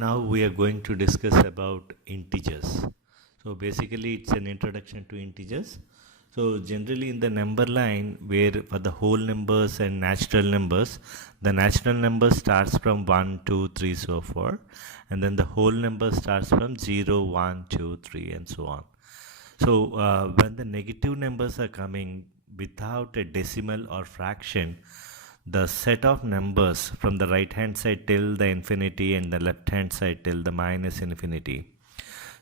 Now we are going to discuss about integers. So basically it's an introduction to integers. So generally in the number line, where for the whole numbers and natural numbers, the natural number starts from 1, 2, 3, so forth, and then the whole number starts from 0, 1, 2, 3, and so on. So when the negative numbers are coming without a decimal or fraction, the set of numbers from the right hand side till the infinity and the left hand side till the minus infinity.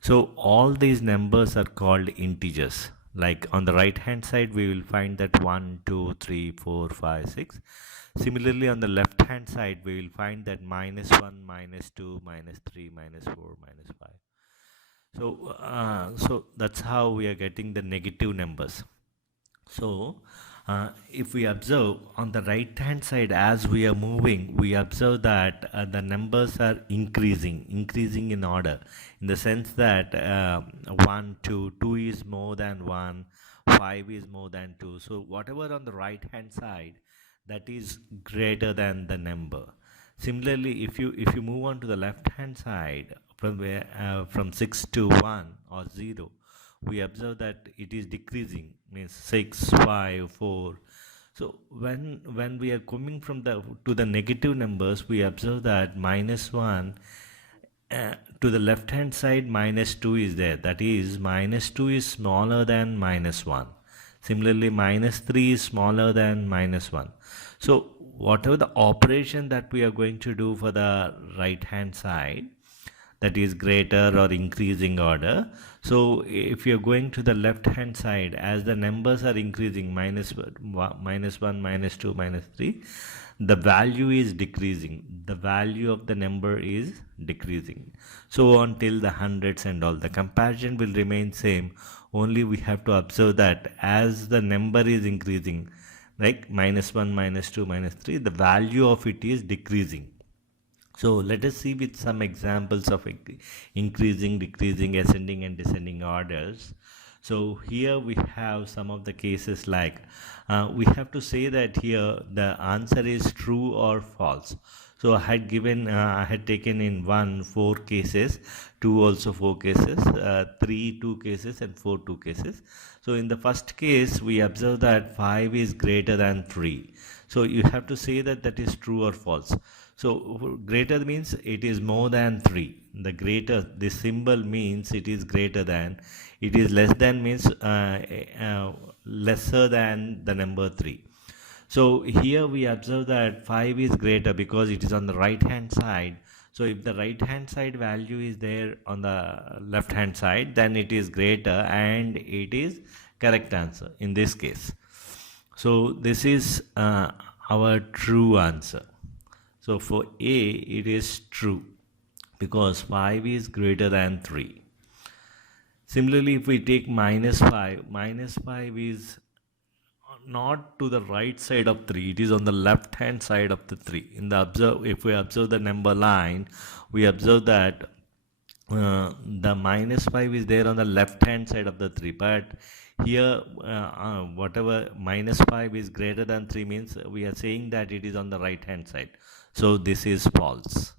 So all these numbers are called integers. Like on the right hand side we will find that 1, 2, 3, 4, 5, 6. Similarly on the left hand side we will find that minus 1, minus 2, minus 3, minus 4, minus 5. So that's how we are getting the negative numbers. So if we observe on the right hand side, as we are moving, we observe that the numbers are increasing in order, in the sense that 1, 2, 2 is more than 1, 5 is more than 2. So whatever on the right hand side, that is greater than the number. Similarly, if you move on to the left hand side, from 6 to 1 or 0, we observe that it is decreasing, means 6, 5, 4. So when we are coming from the negative numbers, we observe that minus 1 to the left hand side, minus 2 is there. That is, minus 2 is smaller than minus 1. Similarly, minus 3 is smaller than minus 1. So whatever the operation that we are going to do for the right hand side, that is greater or increasing order. So if you are going to the left hand side, as the numbers are increasing, minus 1, minus 2, minus 3, the value is decreasing. The value of the number is decreasing. So until the hundreds and all, the comparison will remain same. Only we have to observe that as the number is increasing, like minus 1, minus 2, minus 3, the value of it is decreasing. So let us see with some examples of increasing, decreasing, ascending and descending orders. So here we have some of the cases, like we have to say that here the answer is true or false. So I had taken in 1 4 cases, 2 also 4 cases, 3 2 cases, and 4 2 cases. So in the first case we observe that 5 is greater than 3. So you have to say that that is true or false. So greater means it is more than 3. The greater, this symbol means it is greater than. It is less than means lesser than the number 3. So here we observe that 5 is greater because it is on the right hand side. So if the right hand side value is there on the left hand side, then it is greater and it is correct answer in this case. So this is our true answer. So for A, it is true because 5 is greater than 3. Similarly, if we take minus 5 is not to the right side of 3, it is on the left hand side of the 3. If we observe the number line, we observe that the minus 5 is there on the left hand side of the 3, but here whatever minus 5 is greater than 3 means we are saying that it is on the right hand side. So this is false.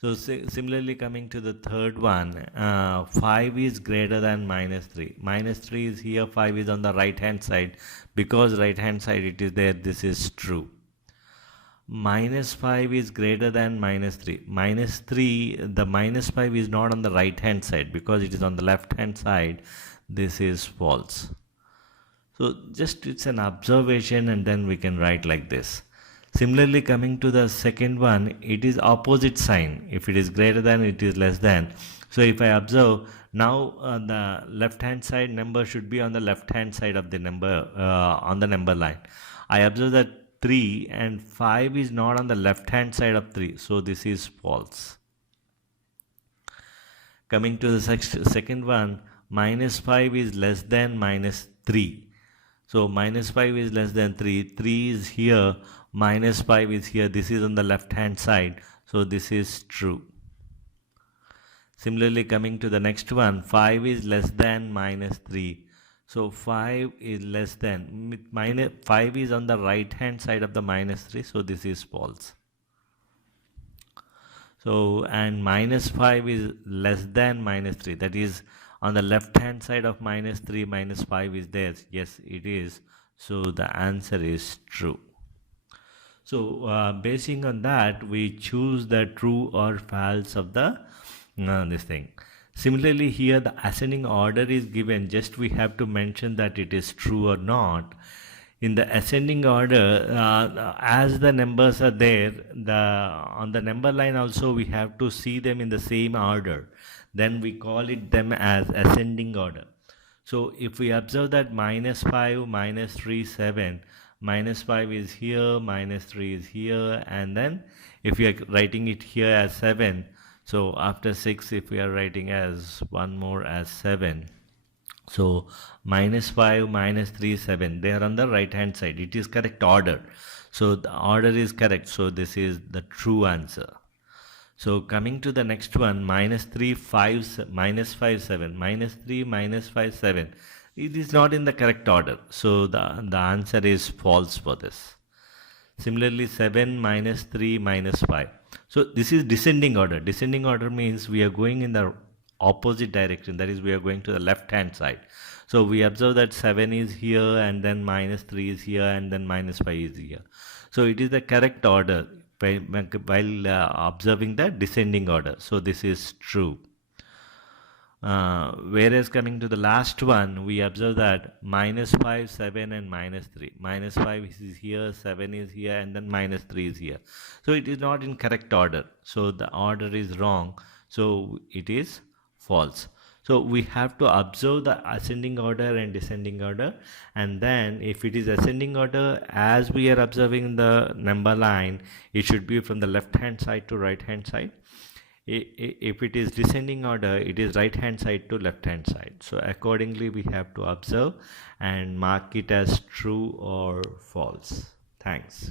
So similarly, coming to the third one, 5 is greater than minus 3. Minus 3 is here, 5 is on the right hand side. Because right hand side it is there, this is true. Minus 5 is greater than minus 3. Minus 3, the minus 5 is not on the right hand side because it is on the left hand side. This is false. So just it's an observation and then we can write like this. Similarly, coming to the second one, it is opposite sign. If it is greater than, it is less than. So if I observe, now the left hand side number should be on the left hand side of the number, on the number line. I observe that 3 and 5 is not on the left hand side of 3. So this is false. Coming to the second one, minus 5 is less than minus 3. So minus 5 is less than 3. 3 is here, minus 5 is here. This is on the left hand side. So this is true. Similarly, coming to the next one, 5 is less than minus 3. So 5 is less than, 5 is on the right hand side of the minus 3. So this is false. So, and minus 5 is less than minus 3. That is, on the left hand side of minus 3, minus 5 is there. Yes, it is. So, the answer is true. So, basing on that, we choose the true or false of the this thing. Similarly, here the ascending order is given. Just we have to mention that it is true or not. In the ascending order, as the numbers are there, on the number line also we have to see them in the same order. Then we call it them as ascending order. So if we observe that minus 5, minus 3, 7, minus 5 is here, minus 3 is here, and then if we are writing it here as 7, so after 6 if we are writing as one more as 7, so minus 5, minus 3, 7, they are on the right hand side. It is correct order. So the order is correct. So this is the true answer. So coming to the next one, minus 3, 5, minus 5, 7, minus 3, minus 5, 7. It is not in the correct order. So the answer is false for this. Similarly, 7, minus 3, minus 5. So this is descending order. Descending order means we are going in the opposite direction, that is we are going to the left hand side. So we observe that 7 is here, and then minus 3 is here, and then minus 5 is here. So it is the correct order while observing the descending order. So this is true. Whereas coming to the last one, we observe that minus 5, 7 and minus 3. Minus 5 is here, 7 is here, and then minus 3 is here. So it is not in correct order. So the order is wrong. So it is false. So we have to observe the ascending order and descending order, and then if it is ascending order, as we are observing the number line, it should be from the left hand side to right hand side. If it is descending order, it is right hand side to left hand side. So accordingly we have to observe and mark it as true or false. Thanks.